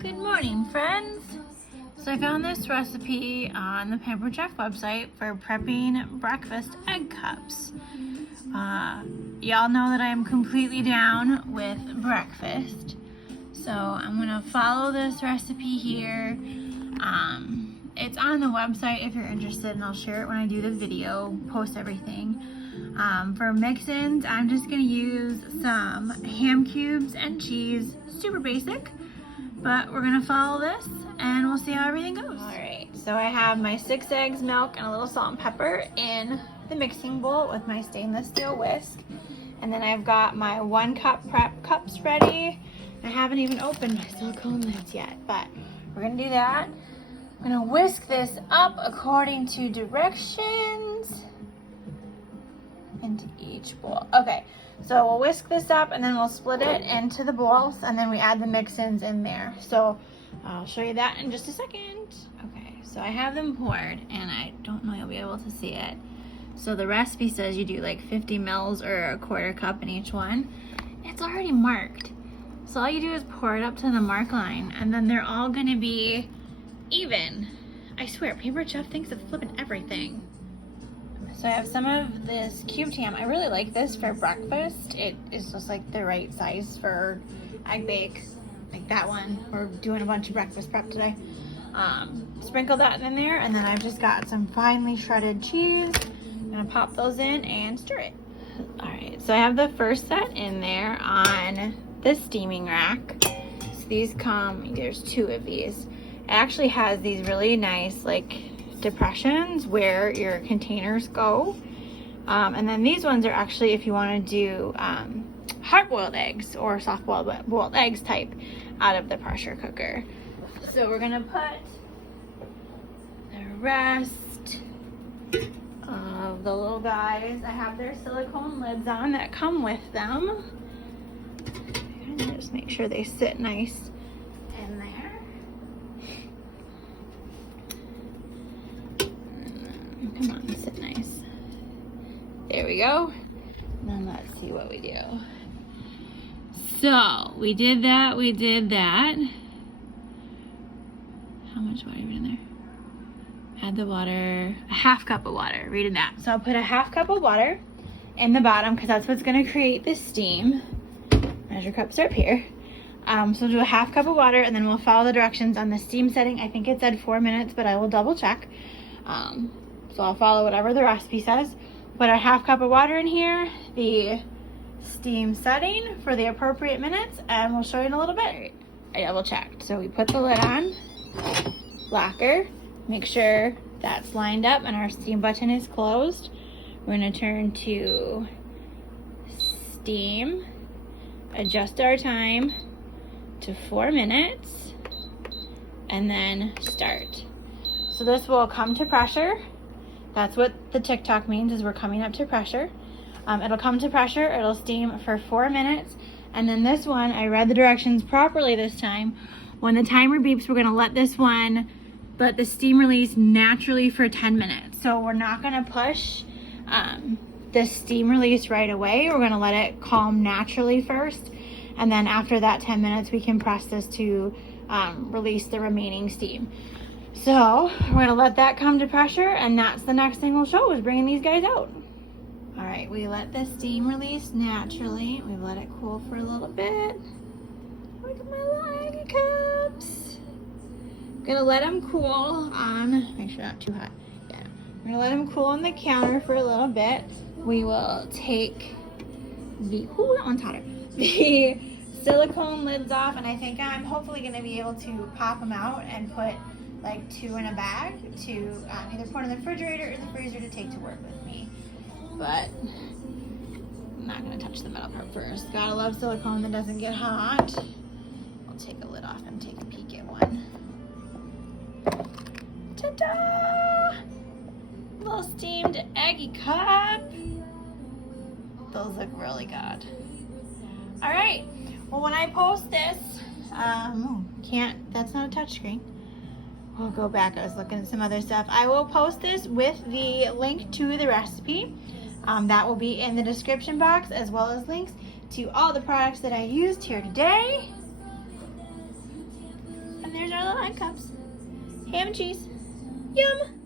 Good morning, friends. So I found this recipe on the Pampered website for prepping breakfast egg cups. Y'all know that I am completely down with breakfast. So I'm gonna follow this recipe here. It's on the website if you're interested, and I'll share it when I do the video, post everything. For mix-ins, I'm just gonna use some ham cubes and cheese, super basic. But we're gonna follow this and we'll see how everything goes. All right, so I have my 6 eggs, milk, and a little salt and pepper in the mixing bowl with my stainless steel whisk. And then I've got my 1 cup prep cups ready. I haven't even opened my silicone lids yet, but we're gonna do that. I'm gonna whisk this up according to directions into each bowl. Okay. So we'll whisk this up and then we'll split it into the bowls and then we add the mix-ins in there. So I'll show you that in just a second. Okay, so I have them poured and I don't know you'll be able to see it. So the recipe says you do like 50 mils or a 1/4 cup in each one. It's already marked. So all you do is pour it up to the mark line and then they're all gonna be even. I swear, Pampered Chef thinks of flipping everything. So I have some of this cubed ham. I really like this for breakfast. It is just like the right size for egg bake, like that one. We're doing a bunch of breakfast prep today. Sprinkle that in there, and then I've just got some finely shredded cheese. I'm gonna pop those in and stir it. All right, so I have the first set in there on the steaming rack. So these come, there's 2 of these. It actually has these really nice, like, depressions where your containers go, and then these ones are actually if you want to do hard-boiled eggs or soft-boiled eggs type out of the pressure cooker. So we're gonna put the rest of the little guys. I have their silicone lids on that come with them, and just make sure they sit nice in there. Come on, sit nice. There we go. And then let's see what we do. So we did that. How much water in there? Add the water, a 1/2 cup of water, reading that. So I'll put a 1/2 cup of water in the bottom because that's what's gonna create the steam. Measure cups are up here. So we'll do a 1/2 cup of water and then we'll follow the directions on the steam setting. I think it said 4 minutes, but I will double check. So I'll follow whatever the recipe says. Put a 1/2 cup of water in here, the steam setting for the appropriate minutes, and we'll show you in a little bit. I double checked. So we put the lid on, locker, make sure that's lined up and our steam button is closed. We're gonna turn to steam, adjust our time to 4 minutes, and then start. So this will come to pressure. That's what the TikTok means, is we're coming up to pressure. It'll come to pressure, it'll steam for 4 minutes. And then this one, I read the directions properly this time. When the timer beeps, we're gonna let the steam release naturally for 10 minutes. So we're not gonna push the steam release right away. We're gonna let it calm naturally first. And then after that 10 minutes, we can press this to release the remaining steam. So we're gonna let that come to pressure, and that's the next thing we'll show, is bringing these guys out. All right, we let the steam release naturally. We let it cool for a little bit. Look at my egg cups. Gonna let them cool on, make sure not too hot. Yeah, we're gonna let them cool on the counter for a little bit. We will take the, that one's hotter. The silicone lids off, and I think I'm hopefully gonna be able to pop them out and put like 2 in a bag to either put in the refrigerator or the freezer to take to work with me. But I'm not gonna touch the metal part first. Gotta love silicone that doesn't get hot. I'll take a lid off and take a peek at one. Ta-da! Little steamed eggy cup. Those look really good. All right, well when I post this, that's not a touch screen. We'll go back, I was looking at some other stuff. I will post this with the link to the recipe. That will be in the description box, as well as links to all the products that I used here today. egg cups. Ham and cheese. Yum!